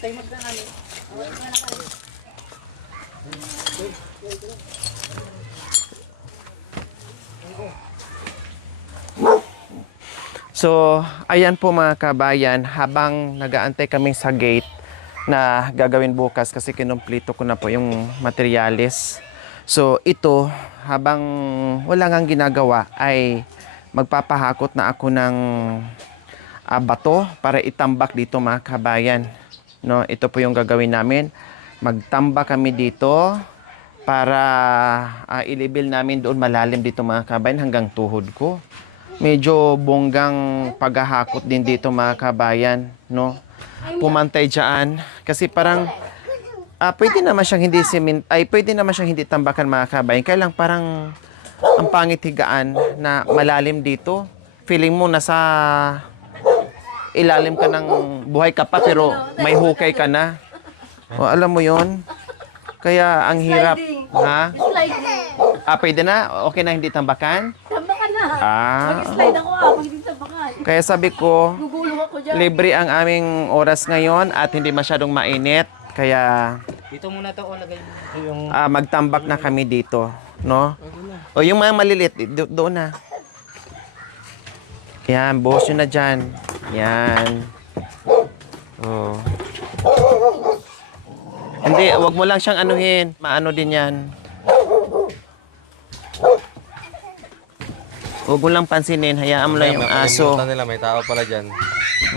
So, ayan po mga kabayan, habang nag-aantay kami sa gate na gagawin bukas kasi kinumplito ko na po yung materyales. So, ito, habang wala ngang ginagawa ay magpapahakot na ako ng bato para itambak dito mga kabayan. No, ito po yung gagawin namin. Magtambak kami dito para ilibel namin doon malalim dito mga kabayan hanggang tuhod ko. Medyo bonggang paghahakot din dito mga kabayan, no? Pumantay dyan kasi parang pwede naman siyang hindi pwede naman siyang hindi tambakan mga kabayan. Kaya lang parang ang pangit higaan na malalim dito. Feeling mo nasa ilalim ka ng buhay ka pa pero may hukay ka na. O, alam mo yon. Kaya ang hirap. Ha? Pwede na? Okay na hindi tambakan? Tambakan na. Mag-slide ako pag hindi tambakan. Kaya sabi ko, Gugulong ako dyan. libre ang aming oras ngayon at hindi masyadong mainit. Kaya Dito muna to lagay yung magtambak na kami dito, no? O yung mga maliliit, doon na. Yan, buhos yun na dyan. Yan. Oh. Hindi, wag mo lang siyang anuhin. Maano din yan. Huwag mo lang pansinin. Hayaan mo lang yung aso. Nila, may tao pala dyan.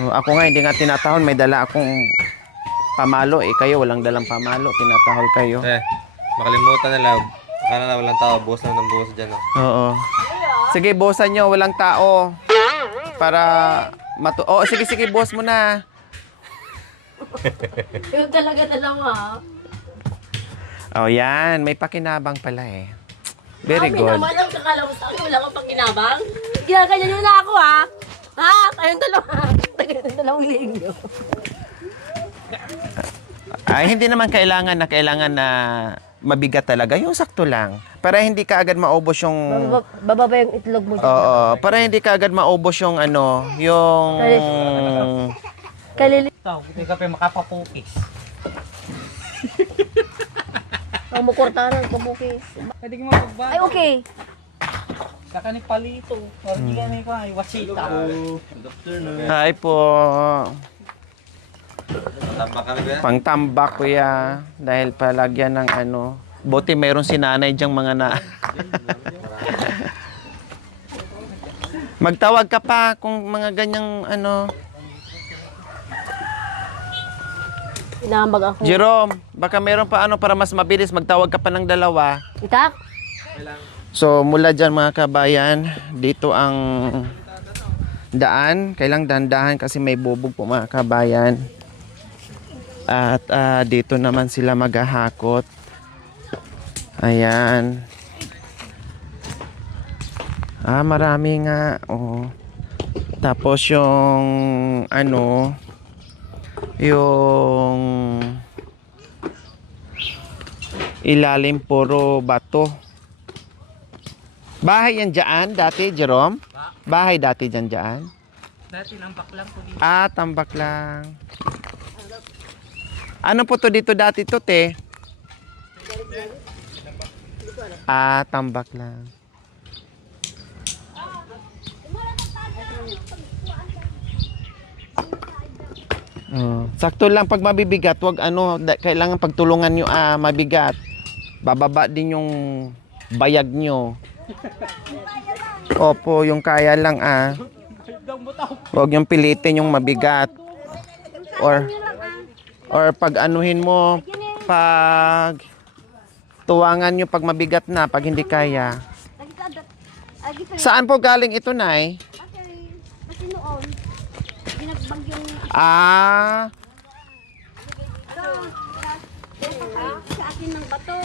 Oh, ako nga, hindi nga tinatahol. May dala akong pamalo. Kayo, walang dalang pamalo. Tinatahol kayo. Makalimutan nila. Akala na walang tao. Buhos lang ng buhos dyan. Oo. Sige, bosan nyo. Walang tao. Para sige, boss mo na. Yung talaga dalawa. Oh, yan. May pakinabang pala eh. Very good. Naman lang kakala mo sa akin. Wala kang pakinabang. Ginaganyan nyo na ako ha. Ha? Tayong dalawa. Tayong dalawang linggo. Ay, hindi naman kailangan na mabigat talaga. Yung sakto lang. Para hindi ka agad maubos yung... Bababa yung itlog mo dyan. Oo. Para hindi ka agad maubos yung yung... Kalili. hindi ka pa makapapukis. Ang mukurtaran, kumukis. Pwede ka magbaba. Ay, okay. Kakani palito. Hindi ka may ka. Wasita. Hi po. Tambak kami ba? Pangtambak kuya. Dahil palagyan ng Buti mayroon si nanay diyang mga na... Magtawag ka pa kung mga ganyang Inambag ako. Jerome, baka meron pa para mas mabilis. Magtawag ka pa ng dalawa. Itak? So, mula dyan mga kabayan, dito ang daan. Kailang dandahan kasi may bubog po mga kabayan. At dito naman sila maghahakot. Ayan. Marami nga. Oh. Tapos yung yung ilalim puro bato. Bahay yan dyan dati, Jerome? Bahay dati dyan. Dati tambak lang po dito. Tambak lang. Ano po to dito dati to, te? Tambak lang. Sakto lang pag mabibigat, wag kailangan pagtulungan nyo mabigat. Bababa din yung bayag nyo. Opo, yung kaya lang Wag yung pilitin yung mabigat. Or pag anuhin mo, pag tuwangan nyo pag mabigat na, pag hindi kaya. Saan po galing ito, Nay? Kasi noon, binagbag yung... Sa akin ng bato.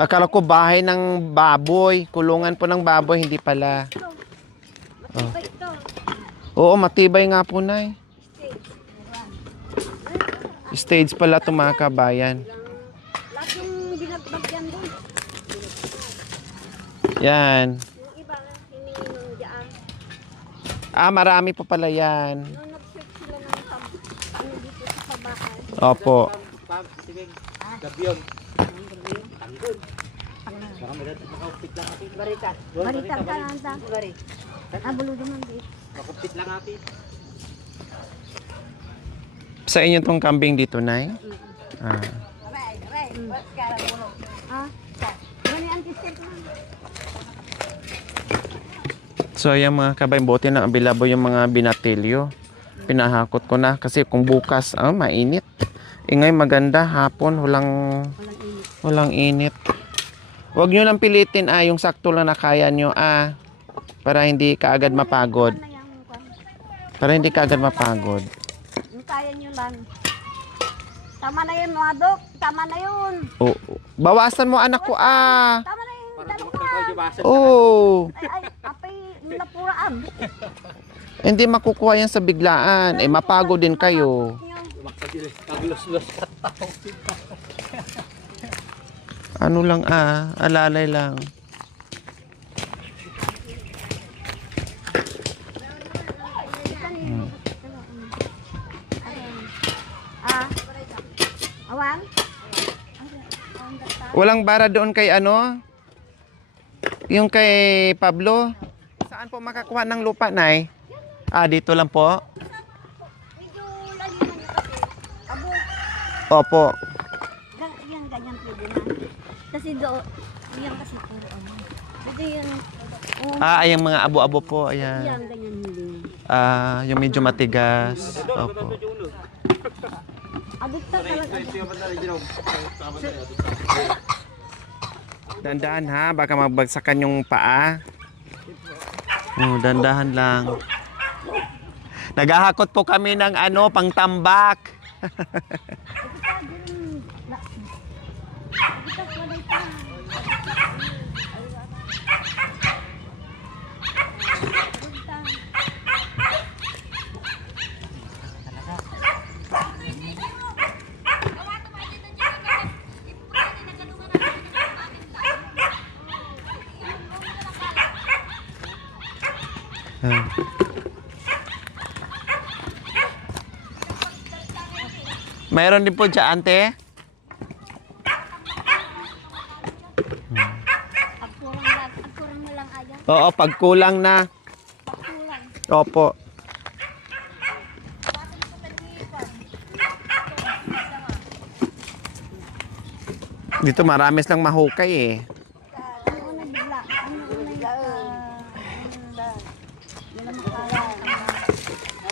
Akala ko bahay ng baboy. Kulungan po ng baboy, hindi pala. Matibay ito. Oo, matibay nga po, Nay. Stage pala ito mga kabayan. Lahat yung binagbag yan doon. Yan. Yung iba, hinihinong dyan. Ah, marami pa pala yan. Nung nag-search sila ng ano dito sa bahay. Opo. Sige, gabiyon. Tanggon. Baka may nakapit lang natin. Baritan ka nanda. Ah, buludo man dito. Nakapit lang natin. Sa inyo tong kambing dito, Nay? Ah. Ah, gani ang t-shirt mo. So, ayan mga kabayan, buti na abilabo yung mga binatilyo. Pinahakot ko na kasi kung bukas, mainit. Ngayon maganda, hapon, walang init. Huwag nyo lang pilitin, yung sakto lang na kaya nyo, para hindi kaagad mapagod. Ano yung kwan? Para hindi kaagad mapagod. Yung kaya nyo lang. Tama na yun mga dok. Tama na yun. Oh, bawasan mo anak ko, Tama na yun. Para Dalawa. dumagkaw basan. Oh, Ay, apay, napuraan. hindi makukuha yan sa biglaan. Mapagod din kayo. Makadilis, kaglos-los ka tao. Ano lang, alalay lang. Awan? Walang bara doon kay yung kay Pablo. Saan po makakuha ng lupa, Nay? Dito lang po. Medyo lagi na niya kasi. Abo, Opo. yan ganyan pwede na. Kasi doon, yan kasi puro ano. Pwede yan. Yung mga abo-abo po, ayan. Yan, ganyan hindi. Yung medyo matigas. Opo. Adikta talaga. Dandahan ha, baka magbagsakan yung paa. Dandahan lang. Naghahakot po kami ng pangtambak. Mayroon din po dyan, ante. Pagkurang mo lang ayaw. Oo, pag kulang na. Pagkurang. Opo. Dito marami silang mahukay eh. Ano na bigla? Ano na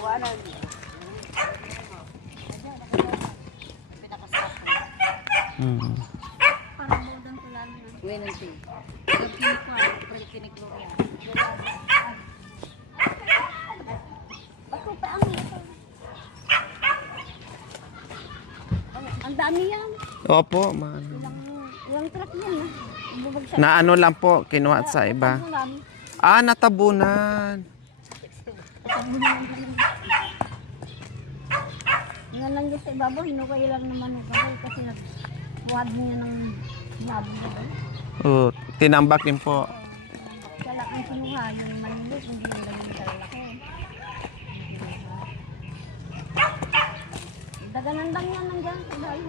wala makaya. Parang bodang tulalo na. Wenanti. Ako pa ang ang dami yan. Opo, Ilang truck yan na. Bubagsak. na ano lang po, kinuha sa iba. Natabunan. Nga lang yung sa ibabaw, hinukay lang naman yung kapal kasi nagbuwad niya ng labo. Tinambak din po. Kala ang kinuha, yung malilit, hindi yung ganun kalalaki. Daganan lang yan nandiyan sa dahil.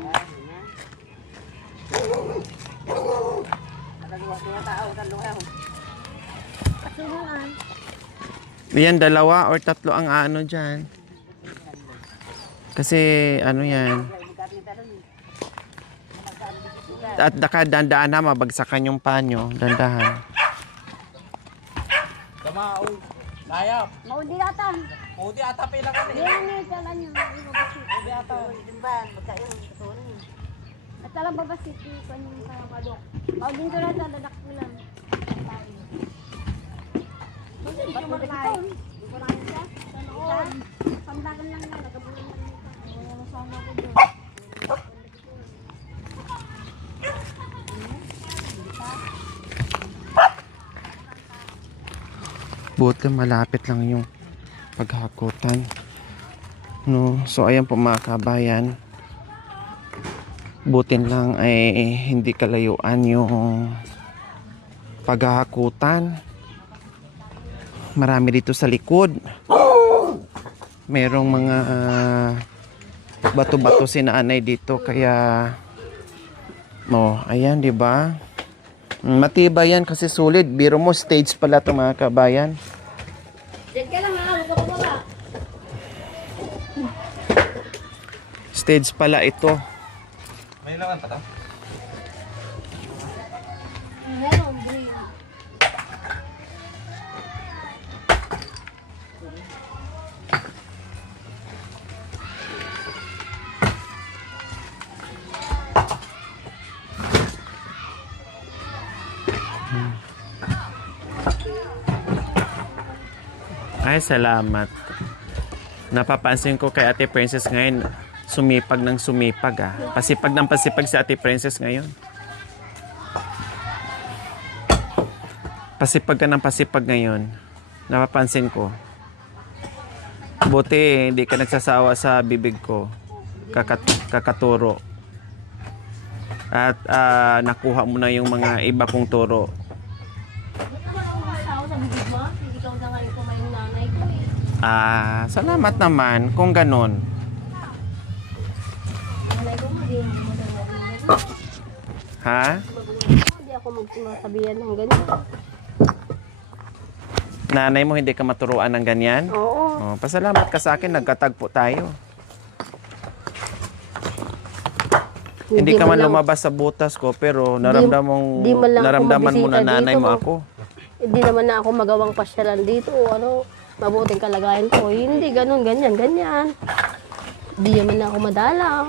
Kasunungan. Yan, 2 or 3 ang dyan. Kasi yan. At dandaan na, mabagsakan yung panyo. Dandahan. Tama, oy. Layap. Maudi atan. Pwede ata pila kami. Yan eh, kala niya. Pwede ata. At alam ba ba si Tito yung kamadok? Maudin ko lang sa dadak ko lang. Ba't mo marlaon? Hindi ko lang siya. Sanoon. Samdakan lang yan. Nagabulong lang nito. Nasama ko doon. Buti malapit lang yung paghakutan. So ayan po mga kabayan. Butin lang ay hindi kalayuan yung paghahakutan. Marami dito sa likod. Merong mga bato-bato si nanay dito kaya ayan, di ba? Matibay yan kasi solid. Biro mo stage pala 'to mga kabayan. Diyan ka lang ha, huwag ka bumaba. Stage pala ito. May laman pa to? Meron, green. Ay, salamat. Napapansin ko kay Ate Princess ngayon, sumipag ng sumipag ah. Pasipag ng pasipag si Ate Princess ngayon. Pasipag ka ng pasipag ngayon. Napapansin ko. Buti, hindi ka nagsasawa sa bibig ko. Kakaturo. At nakuha mo na yung mga iba kong turo. Ba't naman ako masawa sa bibig mo? Ikaw na nga yung kumayong nanay ko eh. Salamat naman kung ganon. Nanay ko hindi mo na narinig. Ha? Hindi ako magsasabihan ng ganyan. Nanay mo hindi ka maturuan ng ganyan? Oo. Pasalamat ka sa akin, nagkatagpo tayo. Hindi ka man lumabas sa butas ko pero di man lang ako naramdaman mo na mabisita nanay dito. mo ako. Hindi naman na ako magawang pasyalan dito o mabuting kalagayan ko. Hindi, ganun, ganyan. Hindi naman na ako madalaw.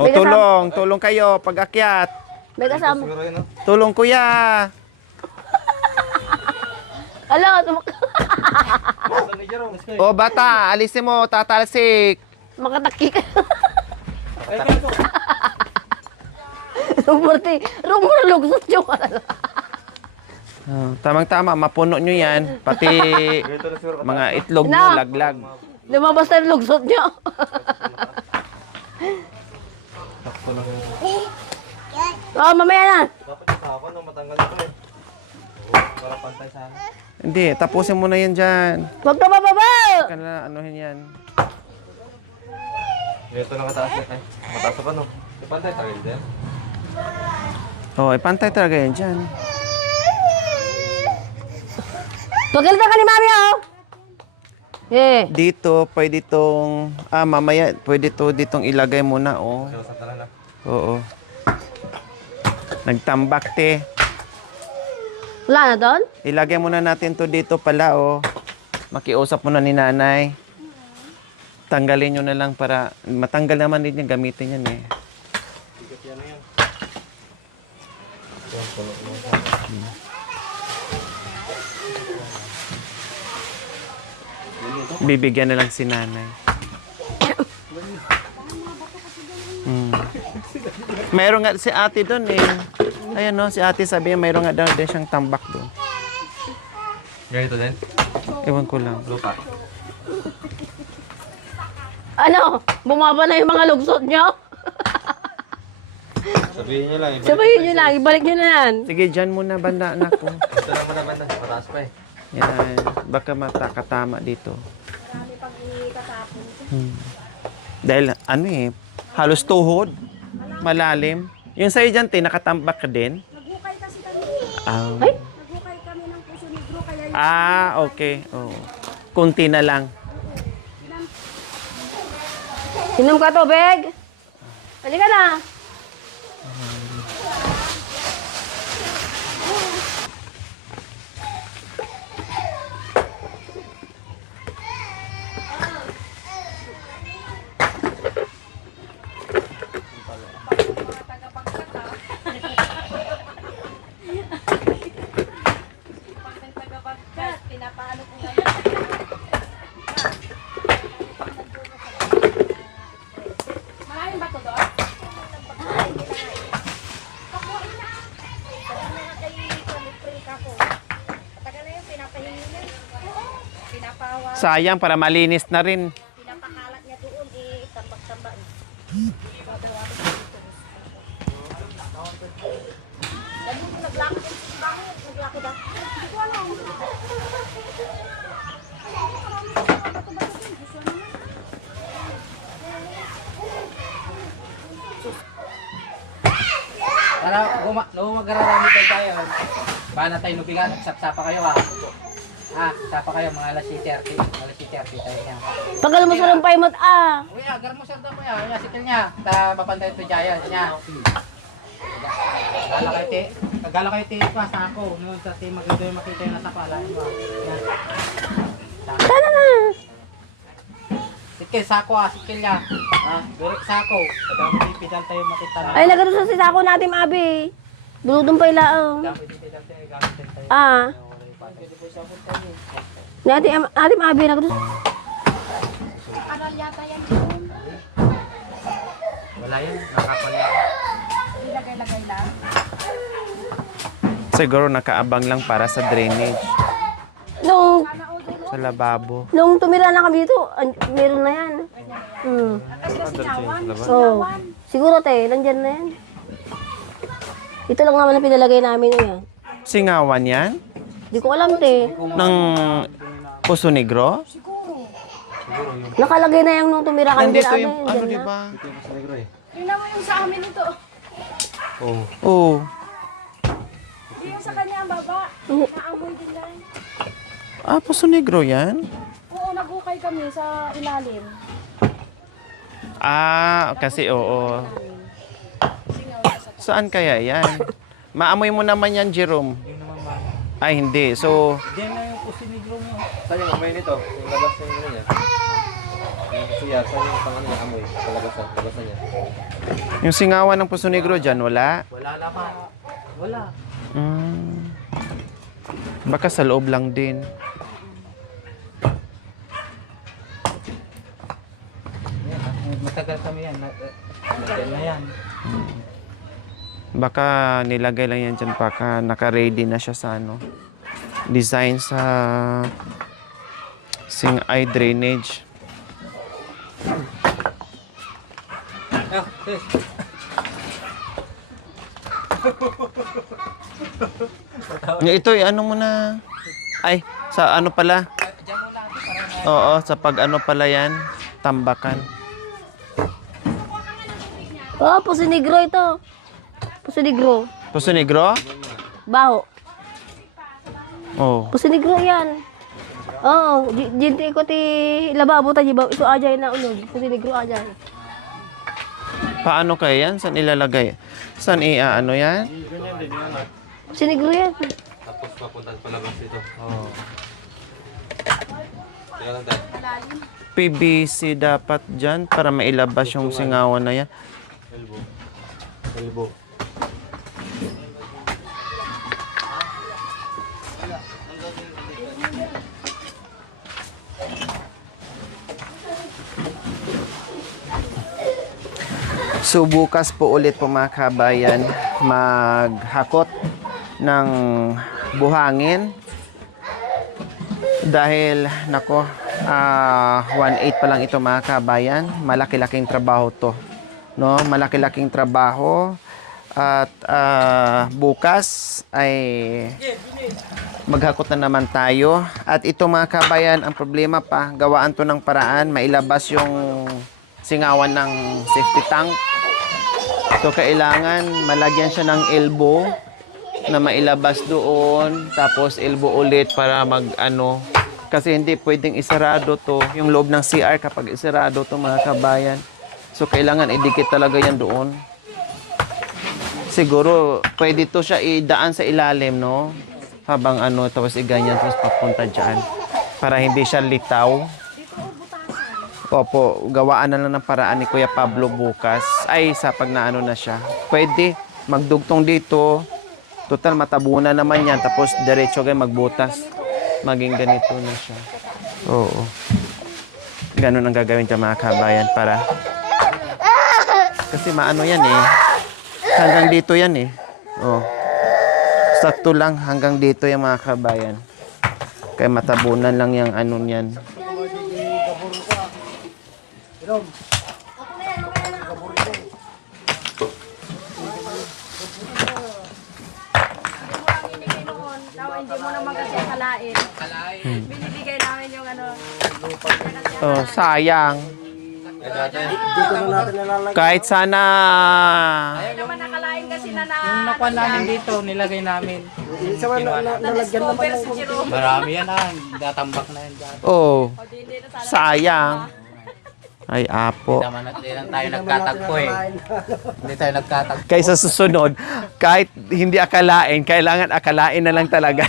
May Tulong kayo pag-akyat. May kasama. Siguro yun, no? Tulong kuya. Ala, Ito ni Jerome. O bata, alisin mo, tatalsik. makataki ka. Rumurlugsot yung Tamang-tama, mapuno nyo yan. Pati Ito na siguro. mga itlog nyo, Na. laglag. Lumabas na yung lugsot niyo. Takto lang yun. Oh, mamaya na. Dapat yung tapon, no? Matanggal ito eh. Oo, para pantay sa akin. Hindi, tapusin mo na yan dyan. Huwag ka bababa. Ka na, anuhin yan. Ito lang kataas yan. Ay, mataas pa no? Pantay tayo din. Ipantay talaga yan dyan. Pagkalita ka ni mami, oh. Dito, pwede itong, mamaya, pwede to ditong ilagay muna, oh. Sa tara na. Oo. Nagtambak, te. Wala na doon? Ilagay muna natin to dito pala, oh. Makiusap muna ni nanay. Tanggalin nyo na lang para, matanggal naman din yung gamitin yan, eh. Tigat yan na yan. Bibigyan na lang si nanay. Mayroon nga si ate doon eh. Ayan no, si ate sabi niya mayroon nga daw din siyang tambak doon. Ganito din? Ewan ko lang. Lupa. Ano? Bumaba na yung mga lugsot niyo? Sabihin nyo lang. Sabayin niyo lang, ibalik niyo na yan. Sige, dyan muna banda anak ko. Ito lang muna banda. Mataas pa eh. Yan. Baka matakatama dito. Dahil ano eh, halos tuhod. Malalim. Yung sa'yo dyan, te, nakatambak ka din? Naghukay kasi kami. Ay? Naghukay kami ng puso negro kaya yung Okay. Oh. Kunti na lang. Inom ka tubig? Halika na. Sayang para malinis na rin. pinapakalat niya doon, tambak-tambak. Ano, magararami tayo. Paano tayo nubigan? Sapa kayo ha. Sapa kayo mga alas 7:30. Alas 7:30 tayo niya. Pag alam mo sa lampay mo, Kuya, agar mo sir daw kuya. Kuya, sitil niya. Papantay ito dyan niya. Gala kayo ti pa sa ako. Noon sa ti maganda yung makita yung nasa pala. Yan. tara na. Sikil, sako sikil niya. Direk sako. Pagka pipidal tayo makita na. Ay, nagano sa sako natin, Abi. Bulutong pa ilaang. Pipidal tayo, gamitin tayo. Natin, Abi, nagano. Aral yata yan yun. Wala yan, nakapal yan. Ilagay-lagay lang. Siguro nakaabang lang para sa drainage. Sa lababo. Nung tumira na kami dito, meron na yan. Kasi sinyawan. Oo. Siguro, nandyan na yan. Ito lang naman ang pinalagay namin yan. Singawan yan? Di ko alam, Ng Puso Negro? Nakalagay na yung nung tumira kami Nandito dito. yung ano, di ba? Tingnan mo yung sa amin ito. Oo. Hindi yung sa kanya ang baba. Naamoy din lang. Puso Negro yan? Oo, nagukay kami sa ilalim. Kasi oo. Saan kaya yan? Maamoy mo naman yan, Jerome. Ay, hindi. So, Diyan na yung Puso Negro mo. Saan yung amoy nito? Yung labas na yung ano niya. Yung siyar, saan yung pang ano niya, amoy? Sa labasan niya. yung singawan ng Puso Negro dyan, wala? Wala naman. Wala. Baka sa loob lang din. Matagal kami yan. Diyan na yan. Baka nilagay lang yan dyan baka naka-ready na siya sa ano. Design sa sing-eye drainage. Sis. Ito, ano mo na? Ay, sa ano pala? Oo, sa pag ano pala yan, tambakan. Puso Negro ito. Puso Negro. Puso Negro? Baho. Oh. Puso Negro yan. Oo, jinti ko ti lababo tayo ba? Ito ajay na unog. Puso Negro ajay. Paano kaya yan? Saan ilalagay? Saan ano yan? Puso Negro yan. Tapos papunta sa palabas dito. Oo. Teka lang tayo. PVC dapat dyan para mailabas yung singawan na yan. Elbow. So bukas po ulit po mga kabayan maghakot ng buhangin dahil nako 1/8 pa lang ito mga kabayan, malaki-laking trabaho to, no? Malaki-laking trabaho at bukas ay maghakot na naman tayo at ito mga kabayan, ang problema pa, gawaan to ng paraan mailabas yung singawan ng safety tank. So, kailangan malagyan siya ng elbow na mailabas doon. Tapos, elbow ulit para mag-ano. Kasi hindi pwedeng isarado to. Yung loob ng CR kapag isarado to mga kabayan. So, kailangan idikit talaga yan doon. Siguro, pwede to siya idaan sa ilalim, no? Habang ano, tapos iganyan, tapos papunta dyan. Para hindi siya litaw. Opo, gawaan na lang ng paraan ni Kuya Pablo bukas. Ay, sa pag naano na siya. Pwede, magdugtong dito. Total, matabunan naman yan. Tapos, diretso kayo magbutas. Maging ganito na siya. Oo. Ganun ang gagawin dyan mga kabayan para... Kasi maano yan eh. Hanggang dito yan eh. Oh. Sakto lang hanggang dito yung mga kabayan. Kaya matabunan lang yung ano yan. Oh, sayang. Kahit sana naman nakalain kasi na Yung nakuha namin dito, nilagay namin. na-discover si Jerome. Marami yan datambak na yan dyan. oh, sayang. Ay, apo. Hindi lang tayo nagkatagpo eh. Hindi tayo nagkatagpo. Kaysa susunod, kahit hindi akalain, kailangan akalain na lang talaga.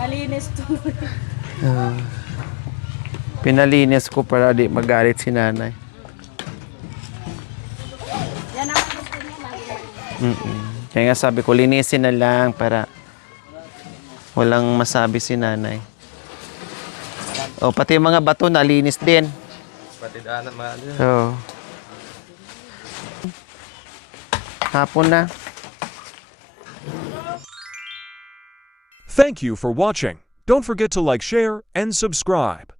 Malinis to. Pinalinis ko para di magalit si nanay. Yan ang gusto niya lagi. Kaya nga sabi ko, linisin na lang para walang masabi si nanay. O, pati yung mga bato nalinis din. Pati daanan, mga ano. So, hapon na. Thank you for watching. Don't forget to like, share, and subscribe.